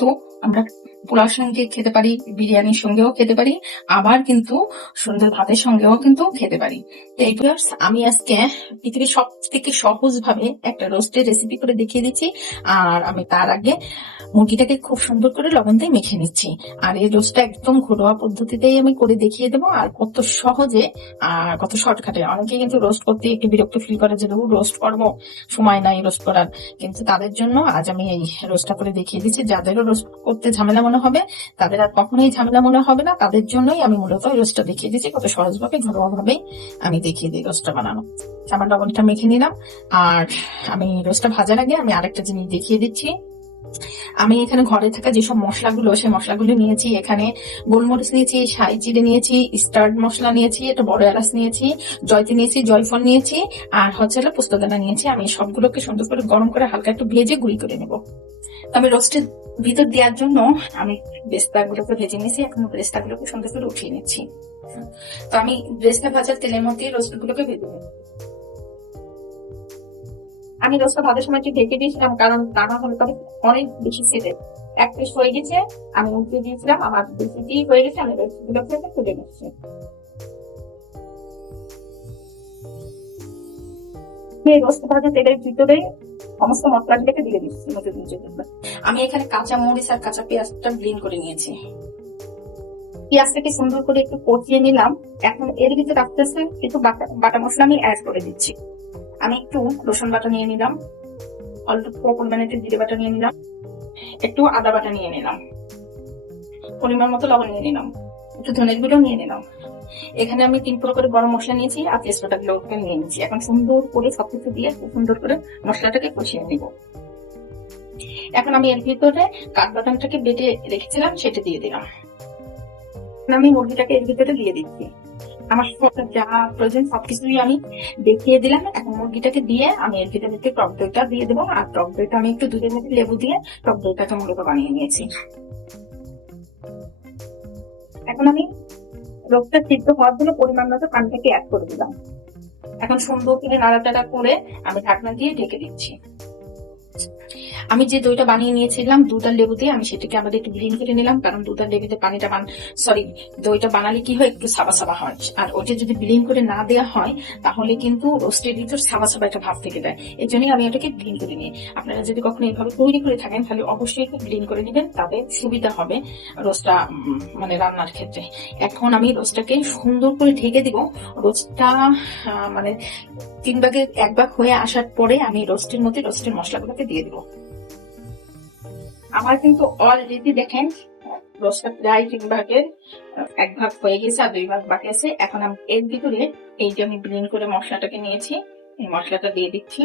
তো আমরা পোলাওর সঙ্গে খেতে পারি, বিরিয়ানির সঙ্গেও খেতে পারি, আবার কিন্তু সুন্দর ভাতের সঙ্গেও কিন্তু খেতে পারি। তো এই ভিউয়ার্স, আমি আজকে পৃথিবীর সব থেকে সহজ ভাবে একটা রোস্টের রেসিপি করে দেখিয়ে দিচ্ছি। আর আমি তার আগে মুরগিটাকে খুব সুন্দর করে লবণ দিয়ে মেখে নিচ্ছি। আর এই রোস্টটা একদম ঘরোয়া পদ্ধতিতেই আমি করে দেখিয়ে দেবো, আর কত সহজে আর কত শর্টকাটে। অনেকে কিন্তু রোস্ট করতে একটু বিরক্ত ফিল করে যে রোস্ট করবো, সময় নাই রোস্ট করার, কিন্তু তাদের জন্য আজ আমি এই রোস্টটা করে দেখিয়ে দিচ্ছি। যাদেরও রোস্ট করতে ঝামেলা মনে হবে, তাদের আর কখনোই ঝামেলা মনে হবে না, তাদের জন্যই আমি মূলত রোস্টটা দেখিয়ে দিচ্ছি। কত সহজভাবে ঘরোয়া ভাবেই আমি দেখিয়ে দিই রোস্টটা বানানো। আমার লবণটা মেখে নিলাম। আর আমি রোস্টটা ভাজার আগে আমি আরেকটা জিনিস দেখিয়ে দিচ্ছি। আমি এখানে ঘরে থাকা যেসব মশলাগুলো, সেই মশলাগুলো নিয়েছি। এখানে গোলমরিচ নিয়েছি, শাহি জিরে নিয়েছি, স্টার্ট মশলা নিয়েছি, একটা বড় এলাচ নিয়েছি, জয়ত্রী নিয়েছি, জয়ফল নিয়েছি, আর হচ্ছে পোস্তদানা নিয়েছি। আমি সবগুলোকে সুন্দর করে গরম করে হালকা একটু ভেজে গুঁড়ি করে নেবো। আমি রোস্টের ভিতর দেওয়ার জন্য আমি বেস্তা গুলোকে ভেজে নিয়েছি। এখন বেস্তা গুলোকে সুন্দর করে উঠিয়ে নিচ্ছি। তো আমি বেস্তা ভাজার তেলের মধ্যে রোস্ট গুলোকে ভেজে নেব। আমি রোস্টটা ভাজার সময় একটু ঢেকে দিয়েছিলাম, কারণ তা না হলে তবে অনেক বেশি সেটে এক পিস হয়ে গেছে। আমি উল্টে দিয়েছিলাম, আমার বেশি হয়ে গেছে। আমি রোস্টগুলোকে তুলে নিচ্ছি। এই রোস্ট ভাজা তেলের ভিতরে সমস্ত মশলাগুলোকে দিয়ে দিচ্ছি। আমি এখানে কাঁচা মরিচ আর কাঁচা পেঁয়াজটা ব্লেন্ড করে নিয়েছি। পেঁয়াজটাকে সুন্দর করে একটু কষিয়ে নিলাম। এখন এর ভিতরে আস্তে আস্তে কিছু বাটা মশলা আমি অ্যাড করে দিচ্ছি। আমি একটু রসুন বাটা নিয়ে নিলাম, অল্প পরিমাণে একটু জিরে বাটা নিয়ে নিলাম, একটু আদা বাটা নিয়ে নিলাম, পরিমাণ মতো লবণ নিয়ে নিলাম, একটু ধনের গুঁড়ো নিয়ে নিলাম। এখানে আমি 3 টুকরো করে গরম মশলা নিয়েছি আর তেজপাতা গুলোকে নিয়ে নিয়েছি। এখন সুন্দর করে সবকিছু দিয়ে সুন্দর করে মশলাটাকে কষিয়ে নিব। এখন আমি এর ভিতরে কাঠবাদামটাকে বেটে রেখেছিলাম, সেটা দিয়ে দিলাম। আমি মুরগিটাকে এর ভিতরে দিয়ে দিচ্ছি। আমার যা প্রয়োজন সবকিছুই আমি দেখিয়ে দিলাম। এখন মুরগিটাকে দিয়ে আমি এর ভিতরে একটু টক দইটা দিয়ে দেবো। আর টক দইটা আমি একটু দুধের মধ্যে লেবু দিয়ে টক দইটাকে মূলত বানিয়ে নিয়েছি। এখন আমি রোস্টটা সিদ্ধ হওয়ার জন্য পরিমাণ মতো পানিটাকে অ্যাড করে দিলাম। এখন সুন্দর করে নাড়াচাড়া করে আমি ঢাকনা দিয়ে ঢেকে দিচ্ছি। আমি যে দইটা বানিয়ে নিয়েছিলাম দুধ আর লেবু দিয়ে, আমি সেটাকে আবার একটু ব্লেন্ড করে নিলাম, কারণ দুধ আর লেবুতে দইটা বানালে কি হয়, একটু সাবা সাবা হয়। আর ওটা যদি ব্লেন্ড করে না দেওয়া হয় তাহলে কিন্তু রোস্টের ভিতর সাবা সাবা একটা ভাব থেকে দেয়। এই জন্যই আমি ওটাকে ব্লেন্ড করে নিই। আপনারা যদি কখনো এইভাবে তৈরি করে থাকেন তাহলে অবশ্যই একটু ব্লেন্ড করে নেবেন, তাতে সুবিধা হবে রোস্টটা মানে রান্নার ক্ষেত্রে। এখন আমি রোস্টটাকে সুন্দর করে ঢেকে দিব। রোস্টটা মানে 3 ভাগে 1 ভাগ হয়ে আসার পরে আমি রোস্টের মধ্যে রোস্টের মশলাগুলোকে দিয়ে দিব। আমার কিন্তু অলরেডি দেখেন রোস্টটা প্রায় 3 ভাগের 1 ভাগ হয়ে গেছে, আর 2 ভাগ বাকি আছে। এখন আমি এর ভিতরে এই যে আমি ব্লেন্ড করে মশলাটাকে নিয়েছি, এই মশলাটা দিয়ে দিচ্ছি।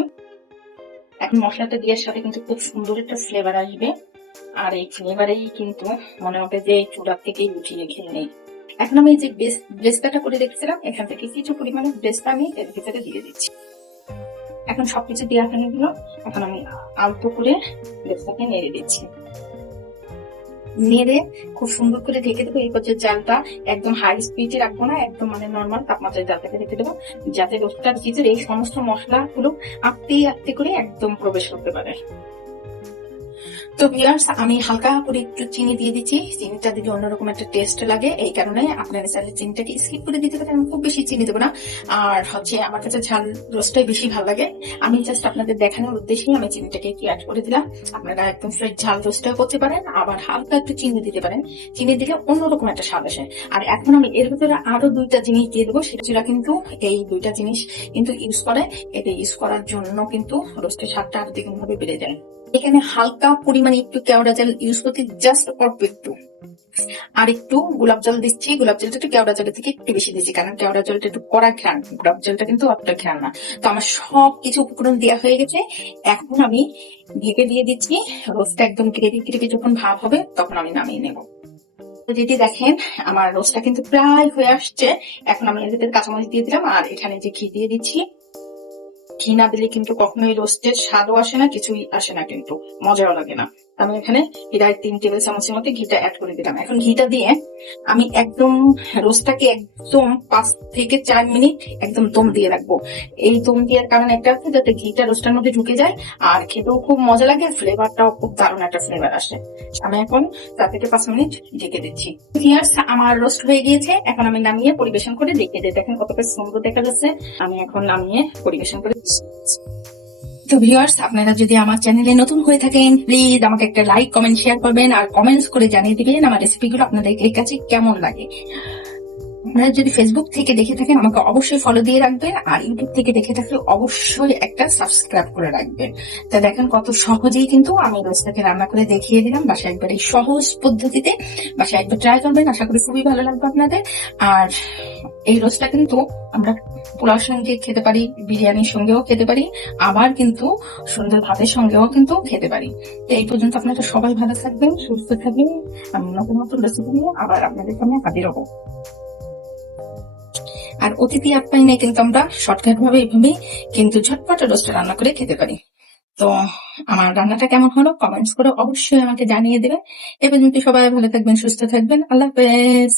এখন মশলাটা দেওয়ার সাথে কিন্তু খুব সুন্দর একটা ফ্লেভার আসবে, আর এই ফ্লেভারেই কিন্তু মনে হবে যে এই চুলার থেকেই উঠিয়ে খেয়ে নেই। এখন আমি যে ব্রেস্তাটা করে রেখেছিলাম, এখান থেকে কিছু পরিমাণে ব্রেস্তা আমি এর ভিতরে দিয়ে দিচ্ছি। এখন সবকিছু দেওয়া হয়ে গেল। এখন আমি অল্প করে ব্রেস্তাকে নেড়ে দিচ্ছি। নেড়ে খুব সুন্দর করে ঢেকে দেবো। এই পর্যায়ে জালটা একদম হাই স্পিডে রাখবো না, একদম মানে নর্মাল তাপমাত্রায় জালটাকে রেখে দেবো, যাতে রোস্টটার ভিতরে এই সমস্ত মশলাগুলো আস্তে আস্তে করে একদম প্রবেশ করতে পারে। তো ভিউয়ার্স, আমি হালকা করে একটু চিনি দিয়ে দিচ্ছি। চিনিটা দিলে অন্যরকম একটা টেস্ট লাগে, এই কারণে আপনারা চাইলে চিনিটাকে স্কিপ করে দিতে পারেন। আমি খুব বেশি চিনি দেবো না। আর হচ্ছে আমার কাছে ঝাল রোস্টটাই বেশি ভালো লাগে। আমি জাস্ট আপনাদের দেখানোর উদ্দেশ্যে আমি চিনিটাকে একটু অ্যাড করে দিলাম। আপনারা একদম ফ্রেশ ঝাল রোস্টটাও করতে পারেন, আবার হালকা একটু চিনি দিতে পারেন। চিনি দিলে অন্যরকম একটা স্বাদ আসে। আর এখন আমি এর ভিতরে আরো 2টা জিনিস দিয়ে দেবো। সেটা কিন্তু এই 2টা জিনিস কিন্তু ইউজ করে, এটা ইউজ করার জন্য কিন্তু রোস্টের স্বাদটা আরো দ্বিগুণ ভাবে বেড়ে যায়। এখানে হালকা পরিমাণে একটু কেওড়া জল ইউজ করতে, জাস্ট অল্প একটু। আর একটু গোলাপ জল দিচ্ছি। গোলাপ জলটা একটু কেওড়া জলের থেকে একটু বেশি দিচ্ছি, কারণ কেওড়া জলটা একটু কড়া ঘ্রাণ, গোলাপ জলটা কিন্তু অতটা ঘ্রাণ না। তো আমার সব কিছু উপকরণ দেওয়া হয়ে গেছে। এখন আমি ঢেকে দিয়ে দিচ্ছি। রোস্টটা একদম গ্রেভি গ্রেভি যখন ভাব হবে তখন আমি নামিয়ে নেব। যদি দেখেন আমার রোস্টটা কিন্তু প্রায় হয়ে আসছে। এখন আমি এর ভিতরে কাঁচামরিচ দিয়ে দিলাম, আর এখানে যে ঘি দিয়ে দিচ্ছি। ঘি না দিলে কিন্তু কখনোই রোস্টের স্বাদও আসে না, কিছুই আসে না, কিন্তু মজাও লাগে না। আমি এখানে প্রায় 3 টেবিল চামচের মধ্যে ঘিটা অ্যাড করে দিলাম। এখন ঘিটা দিয়ে আমি একদম রোস্টটাকে একদম 5 থেকে 4 মিনিট একদম দম দিয়ে রাখবো। এই দম দেওয়ার কারণ একটা আছে, যাতে ঘিটা রোস্টের মধ্যে ঢুকে যায় আর খেতেও খুব মজা লাগে, ফ্লেভারটাও খুব দারুণ একটা ফ্লেভার আসে। আমি এখন 4 থেকে 5 মিনিট ঢেকে দিচ্ছি। ভিউয়ার্স, আমার রোস্ট হয়ে গিয়েছে। এখন আমি নামিয়ে পরিবেশন করে দেখিয়ে দিই। দেখেন কতটা সুন্দর দেখা যাচ্ছে। আমি এখন নামিয়ে পরিবেশন করে দিচ্ছি। তো ভিউয়ার্স, আপনারা যদি আমার চ্যানেলে নতুন হয়ে থাকেন, প্লিজ আমাকে একটা লাইক, কমেন্ট, শেয়ার করবেন আর কমেন্টস করে জানিয়ে দিবেন আমার রেসিপিগুলো আপনাদের কাছে কেমন লাগে। আপনারা যদি ফেসবুক থেকে দেখে থাকেন, আমাকে অবশ্যই ফলো দিয়ে রাখবেন, আর ইউটিউব থেকে দেখে থাকলে অবশ্যই একটা সাবস্ক্রাইব করে রাখবেন। তা দেখেন কত সহজেই কিন্তু আমি রোস্টটাকে রান্না করে দেখিয়ে দিলাম। বাসায় একবার এই সহজ পদ্ধতিতে বাসায় একবার ট্রাই করবেন, আশা করি খুবই ভালো লাগবে আপনাদের। আর এই রোস্টটা কিন্তু আমরা পোলাওর সঙ্গে খেতে পারি, বিরিয়ানির সঙ্গেও খেতে পারি, আবার কিন্তু সুন্দর ভাতের সঙ্গেও কিন্তু খেতে পারি। তো এই পর্যন্ত আপনারা সবাই ভালো থাকবেন, সুস্থ থাকবেন। আমি নতুন নতুন রেসিপি নিয়ে আবার আপনাদের সামনে হাজির হবো। আর অতিথি আপ্যায়নে কিন্তু আমরা শর্টকাট ভাবে এইভাবেই কিন্তু ঝটপট রোস্ট রান্না করে খেতে পারি। তো আমার রান্নাটা কেমন হলো কমেন্টস করে অবশ্যই আমাকে জানিয়ে দেবেন। এ পর্যন্ত সবাই ভালো থাকবেন, সুস্থ থাকবেন। আল্লাহ হাফেজ।